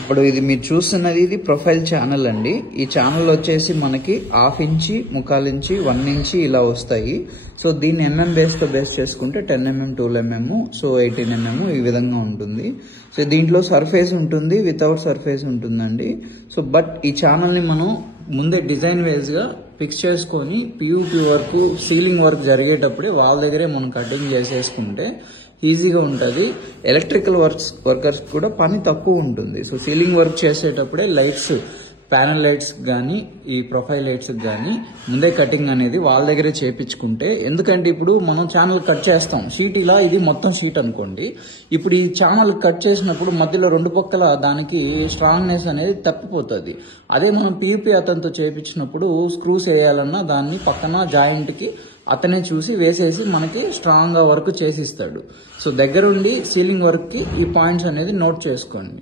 ఇప్పుడు ఇది మీరు చూస్తున్నది ఇది ప్రొఫైల్ ఛానల్ అండి. ఈ ఛానల్ వచ్చేసి మనకి 1/2 ఇంచి, 1/4 ఇంచి, 1 ఇంచి ఇలా వస్తాయి. సో దీన్ని బేస్ చేసుకుంటే 10 mm, 12 mm, సో 18 mm ఈ విధంగా ఉంటుంది. సో దీంట్లో సర్ఫేస్ ఉంటుంది, వితౌట్ సర్ఫేస్ ఉంటుందండి. సో బట్ ఈ ఛానల్ ని మనం ముందే డిజైన్ వైజ్ గా ఫిక్స్ చేసుకొని పియూపీ వర్క్, సీలింగ్ వర్క్ జరిగేటప్పుడే వాళ్ళ దగ్గరే మనం కటింగ్ చేసేసుకుంటే ఈజీగా ఉంటుంది. ఎలక్ట్రికల్ వర్కర్స్ కూడా పని తక్కువ ఉంటుంది. సో సీలింగ్ వర్క్ చేసేటప్పుడే లైట్స్, ప్యానల్ లైట్స్ కానీ ఈ ప్రొఫైల్ లైట్స్ కానీ ముందే కటింగ్ అనేది వాళ్ళ దగ్గరే చేపించుకుంటే, ఎందుకంటే ఇప్పుడు మనం ఛానల్ కట్ చేస్తాం, షీట్ ఇలా, ఇది మొత్తం షీట్ అనుకోండి. ఇప్పుడు ఈ ఛానల్ కట్ చేసినప్పుడు మధ్యలో 2 పక్కల దానికి స్ట్రాంగ్నెస్ అనేది తప్పిపోతుంది. అదే మనం పీపీ అతనితో చేపించినప్పుడు స్క్రూస్ వేయాలన్నా దాన్ని పక్కన జాయింట్కి అతనే చూసి వేసేసి మనకి స్ట్రాంగ్గా వర్క్ చేసిస్తాడు. సో దగ్గరుండి సీలింగ్ వర్క్కి ఈ పాయింట్స్ అనేది నోట్ చేసుకోండి.